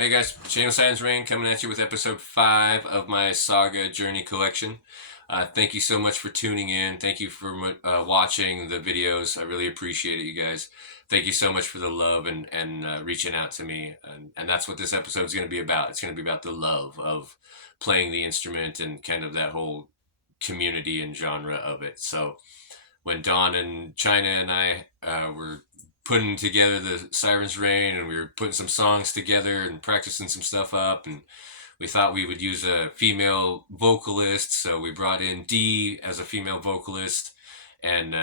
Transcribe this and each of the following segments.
Hey guys, Channel Science Rain coming at you with episode 5 of my Saga Journey collection. Thank you so much for tuning in. Thank you for watching the videos. I really appreciate it, you guys. Thank you so much for the love and reaching out to me. And that's what this episode is going to be about. It's going to be about the love of playing the instrument and kind of that whole community and genre of it. So when Dawn and China and I were putting together the Sirens Rain, and we were putting some songs together and practicing some stuff up, and we thought we would use a female vocalist, so we brought in Dee as a female vocalist. And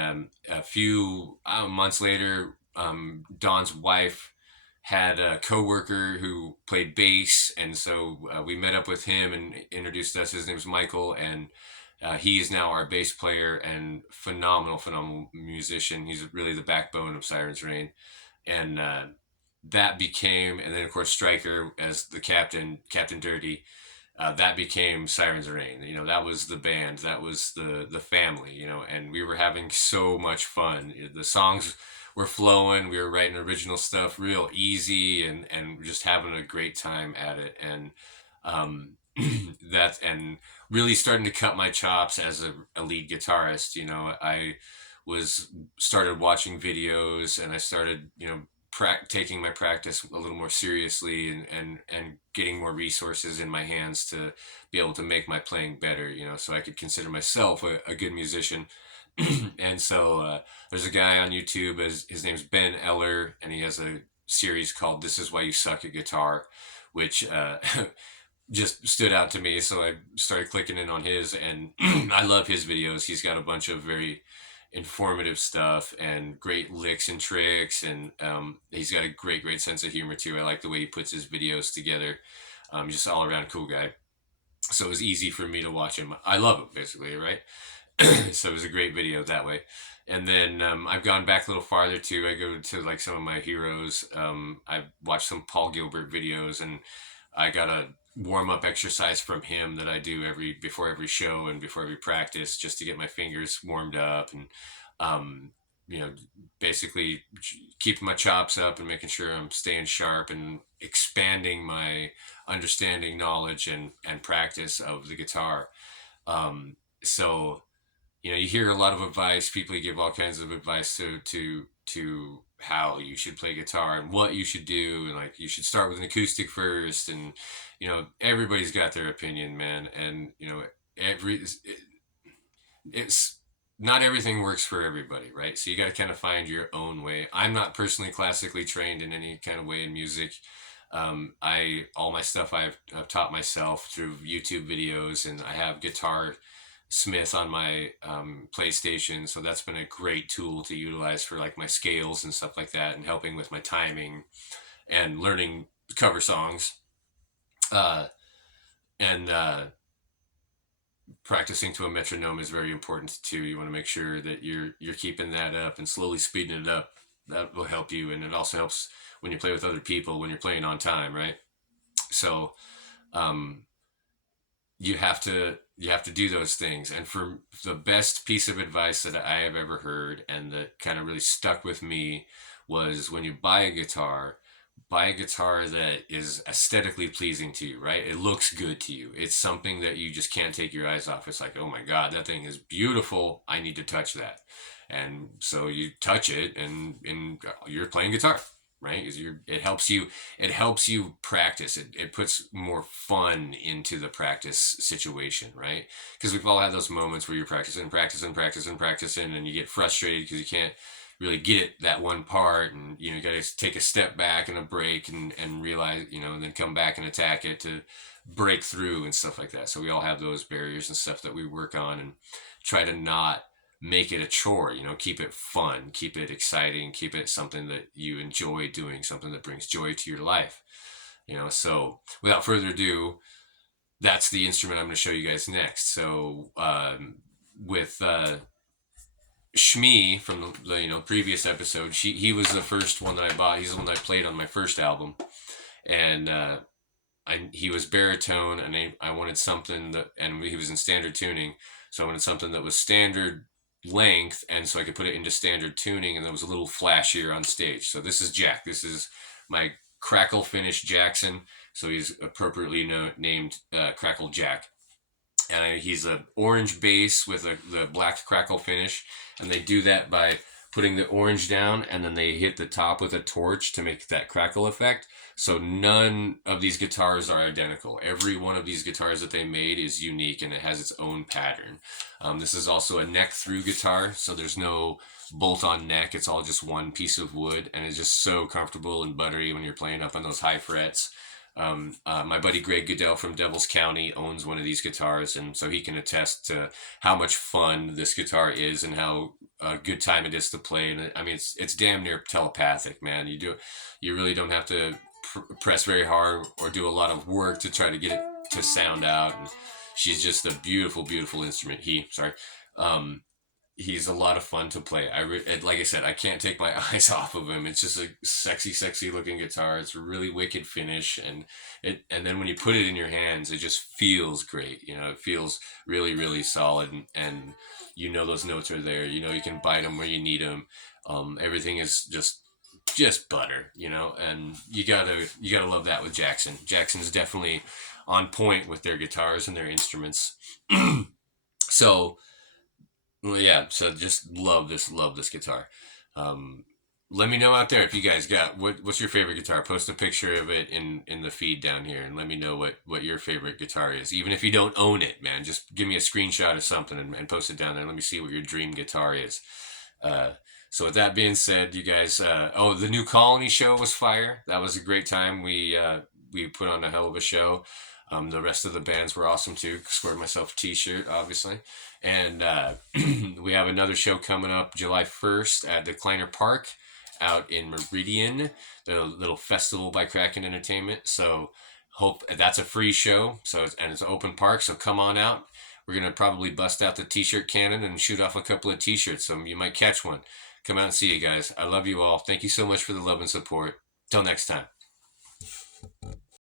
a few months later, Dawn's wife had a coworker who played bass, and so we met up with him and introduced us. His name was Michael, and he is now our bass player and phenomenal musician. He's really the backbone of Sirens Rain. And that became, and then of course Stryker as the captain, Captain Dirty. That became Sirens Rain. That was the band, that was the family. And we were having so much fun. The songs were flowing. We were writing original stuff, real easy, and just having a great time at it. And and really starting to cut my chops as a lead guitarist. I was started watching videos, and I started taking my practice a little more seriously, and getting more resources in my hands to be able to make my playing better, so I could consider myself a good musician. And so there's a guy on YouTube, his name's Ben Eller, and he has a series called This Is Why You Suck at Guitar, which just stood out to me. So I started clicking in on his, and I love his videos. He's got a bunch of very informative stuff and great licks and tricks, and he's got a great sense of humor too. I like the way he puts his videos together. Just all around cool guy. So it was easy for me to watch him. I love him, basically, right? So it was a great video that way. And then I've gone back a little farther too. I go to like some of my heroes. I've watched some Paul Gilbert videos, and I got a warm up exercise from him that I do before every show and before every practice, just to get my fingers warmed up, and um, basically keeping my chops up and making sure I'm staying sharp and expanding my understanding, knowledge, and practice of the guitar. So you hear a lot of advice. People give all kinds of advice to how you should play guitar and what you should do, and like you should start with an acoustic first. And everybody's got their opinion, man. And it's not everything works for everybody, right? So you got to kind of find your own way. I'm not personally classically trained in any kind of way in music. I all my stuff I've taught myself through YouTube videos, and I have Guitar Smith on my PlayStation, so that's been a great tool to utilize for like my scales and stuff like that, and helping with my timing and learning cover songs. And practicing to a metronome is very important too. You want to make sure that you're keeping that up and slowly speeding it up. That will help you, and it also helps when you play with other people when you're playing on time, right? So um, you have to do those things. And for the best piece of advice that I have ever heard, and that kind of really stuck with me, was when you buy a guitar that is aesthetically pleasing to you, right? It looks good to you. It's something that you just can't take your eyes off. It's like, oh my God, that thing is beautiful. I need to touch that. And so you touch it, and you're playing guitar, right? It helps you practice. It puts more fun into the practice situation, right? Because we've all had those moments where you're practicing, and you get frustrated because you can't really get it that one part, and you got to take a step back and a break, and realize, and then come back and attack it to break through and stuff like that. So we all have those barriers and stuff that we work on, and try to not make it a chore. Keep it fun, keep it exciting, keep it something that you enjoy doing, something that brings joy to your life. So without further ado, that's the instrument I'm going to show you guys next. So with Shmi from the previous episode, he was the first one that I bought. He's the one that I played on my first album, and he was baritone, and I wanted something that, and he was in standard tuning, so I wanted something that was standard length, and so I could put it into standard tuning, and that was a little flashier on stage. So this is Jack. This is my Crackle Finish Jackson. So he's appropriately named Crackle Jack. And he's an orange base with the black crackle finish, and they do that by putting the orange down, and then they hit the top with a torch to make that crackle effect. So none of these guitars are identical. Every one of these guitars that they made is unique, and it has its own pattern. This is also a neck through guitar, so there's no bolt on neck. It's all just one piece of wood, and it's just so comfortable and buttery when you're playing up on those high frets. My buddy Greg Goodell from Devils County owns one of these guitars, and so he can attest to how much fun this guitar is and how good time it is to play. And I mean, it's damn near telepathic, man. You really don't have to press very hard or do a lot of work to try to get it to sound out. And she's just a beautiful, beautiful instrument. He's a lot of fun to play. Like I said, I can't take my eyes off of him. It's just a sexy, sexy looking guitar. It's a really wicked finish, and then when you put it in your hands, it just feels great. You know, it feels really, really solid, and you know those notes are there. You know you can bite them where you need them. Everything is just butter, you know, and you gotta love that with Jackson. Jackson's definitely on point with their guitars and their instruments. So well, yeah, so just love this guitar. Um, Let me know out there if you guys got what's your favorite guitar. Post a picture of it in the feed down here, and let me know what your favorite guitar is. Even if you don't own it, man, just give me a screenshot of something and post it down there. Let me see what your dream guitar is. Uh, so with that being said, you guys, oh, the new Colony show was fire. That was a great time. We put on a hell of a show. The rest of the bands were awesome too. Scored myself a T-shirt, obviously, and we have another show coming up July 1st at the Kleiner Park out in Meridian, the little festival by Kraken Entertainment. So hope that's a free show. So it's an open park. So come on out. We're gonna probably bust out the T-shirt cannon and shoot off a couple of T-shirts. So you might catch one. Come out and see you guys. I love you all. Thank you so much for the love and support. Till next time.